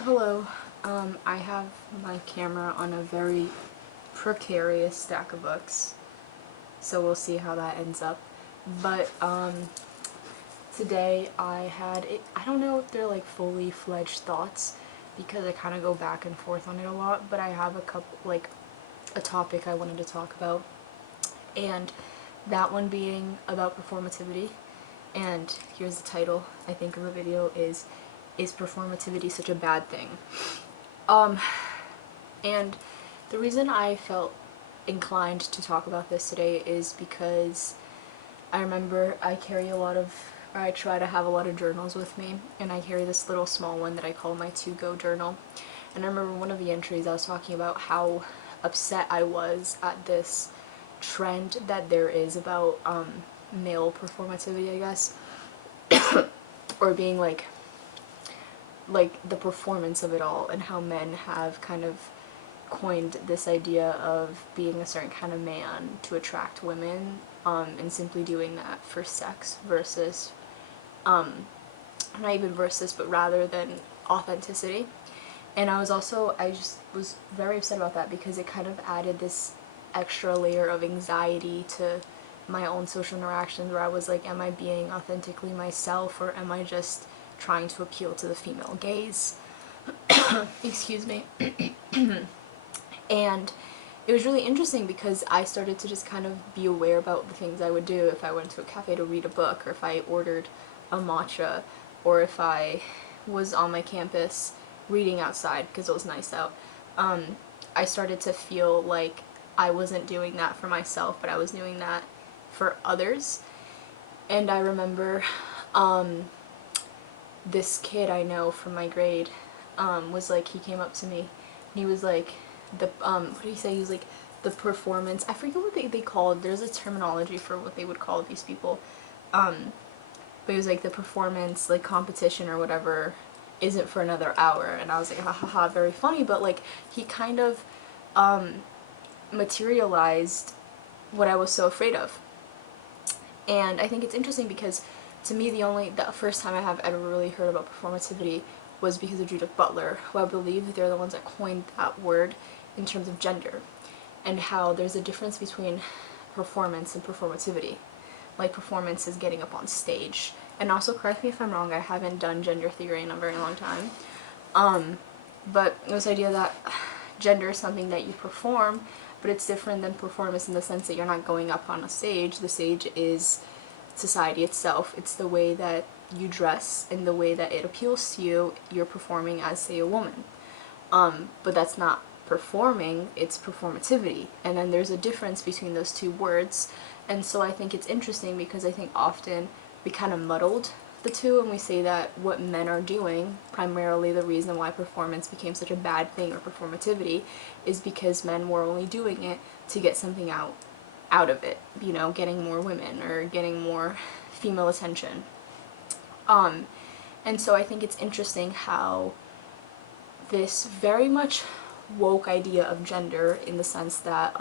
Hello. I have my camera on a very precarious stack of books, so we'll see how that ends up. But today I don't know if they're like fully fledged thoughts because I kind of go back and forth on it a lot, but I have a topic I wanted to talk about, and that one being about performativity. And here's the title, I think, of the video is performativity such a bad thing? Um, and the reason I felt inclined to talk about this today is because I remember I try to have a lot of journals with me, and I carry this little small one that I call my to-go journal. And I remember one of the entries I was talking about how upset I was at this trend that there is about male performativity, I guess, or being like the performance of it all, and how men have kind of coined this idea of being a certain kind of man to attract women, and simply doing that for sex versus, not even versus, but rather than authenticity. And I just was very upset about that because it kind of added this extra layer of anxiety to my own social interactions, where I was like, am I being authentically myself, or am I just trying to appeal to the female gaze? Excuse me. And it was really interesting because I started to just kind of be aware about the things I would do if I went to a cafe to read a book, or if I ordered a matcha, or if I was on my campus reading outside because it was nice out. I started to feel like I wasn't doing that for myself, but I was doing that for others. And I remember this kid I know from my grade was like, he came up to me and he was like, what did he say? He was like, the performance, I forget what they called, there's a terminology for what they would call these people, but he was like, the performance, like, competition or whatever isn't for another hour. And I was like, ha ha ha, very funny, but like, he kind of materialized what I was so afraid of. And I think it's interesting because, to me, the first time I have ever really heard about performativity was because of Judith Butler, who I believe they're the ones that coined that word in terms of gender, and how there's a difference between performance and performativity. Like, performance is getting up on stage. And also, correct me if I'm wrong, I haven't done gender theory in a very long time. But this idea that gender is something that you perform, but it's different than performance in the sense that you're not going up on a stage. The stage is society itself. It's the way that you dress and the way that it appeals to you. You're performing as, say, a woman. But that's not performing, it's performativity. And then there's a difference between those two words. And so I think it's interesting because I think often we kind of muddled the two, and we say that what men are doing, primarily the reason why performance became such a bad thing, or performativity, is because men were only doing it to get something out of it, you know, getting more women or getting more female attention. And so I think it's interesting how this very much woke idea of gender, in the sense that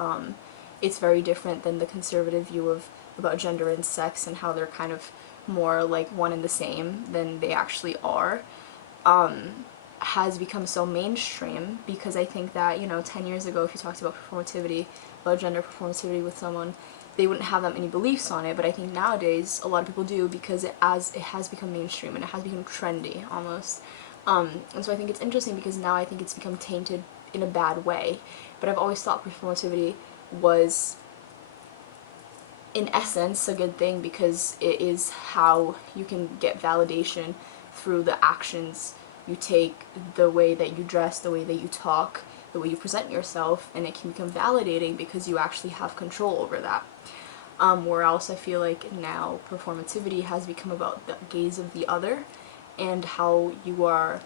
it's very different than the conservative view of about gender and sex, and how they're kind of more like one and the same than they actually are, has become so mainstream. Because I think that, you know, 10 years ago, if you talked about performativity, about gender performativity with someone, they wouldn't have that many beliefs on it. But I think nowadays a lot of people do, because it has become mainstream and it has become trendy almost. And so I think it's interesting because now I think it's become tainted in a bad way. But I've always thought performativity was, in essence, a good thing, because it is how you can get validation through the actions you take, the way that you dress, the way that you talk, the way you present yourself, and it can become validating because you actually have control over that. Where else I feel like now performativity has become about the gaze of the other, and how you are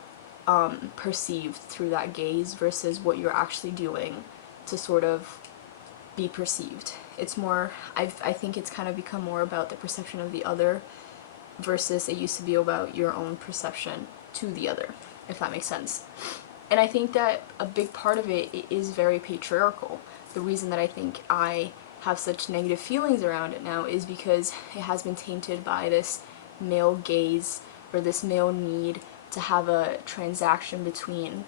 perceived through that gaze versus what you're actually doing to sort of be perceived. It's more, I think it's kind of become more about the perception of the other versus it used to be about your own perception to the other, if that makes sense. And I think that a big part of it is very patriarchal. The reason that I think I have such negative feelings around it now is because it has been tainted by this male gaze, or this male need to have a transaction between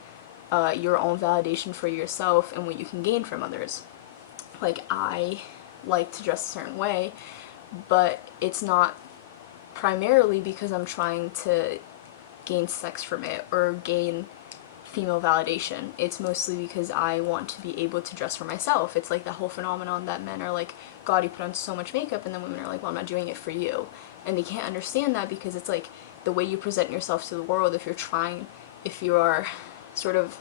your own validation for yourself and what you can gain from others. Like, I like to dress a certain way, but it's not primarily because I'm trying to gain sex from it or gain female validation. It's mostly because I want to be able to dress for myself. It's like the whole phenomenon that men are like, God, you put on so much makeup, and then women are like, well, I'm not doing it for you. And they can't understand that, because it's like the way you present yourself to the world, if you are sort of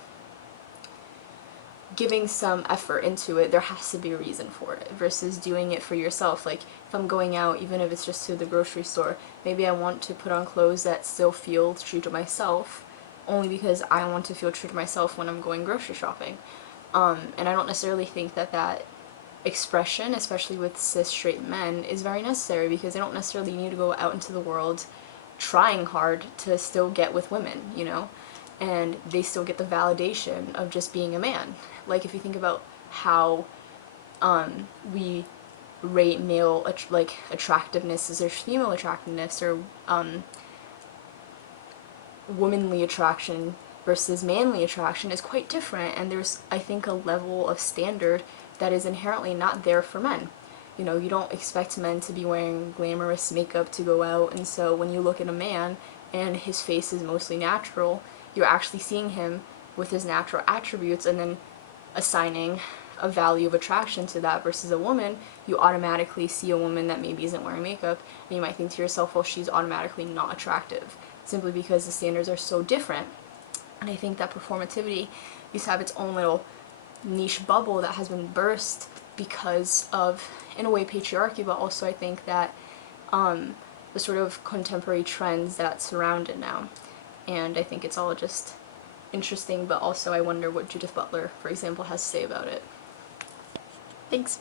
giving some effort into it, there has to be a reason for it, versus doing it for yourself. Like, if I'm going out, even if it's just to the grocery store, maybe I want to put on clothes that still feel true to myself, only because I want to feel true to myself when I'm going grocery shopping. And I don't necessarily think that that expression, especially with cis straight men, is very necessary, because they don't necessarily need to go out into the world trying hard to still get with women, you know? And they still get the validation of just being a man. Like, if you think about how we rate male attractiveness as there's female attractiveness, or womanly attraction versus manly attraction is quite different, and there's, I think, a level of standard that is inherently not there for men. You know, you don't expect men to be wearing glamorous makeup to go out, and so when you look at a man and his face is mostly natural, you're actually seeing him with his natural attributes and then assigning a value of attraction to that. Versus a woman, you automatically see a woman that maybe isn't wearing makeup, and you might think to yourself, well, she's automatically not attractive, simply because the standards are so different. And I think that performativity used to have its own little niche bubble that has been burst because of, in a way, patriarchy, but also I think that the sort of contemporary trends that surround it now. And I think it's all just interesting, but also I wonder what Judith Butler, for example, has to say about it. Thanks.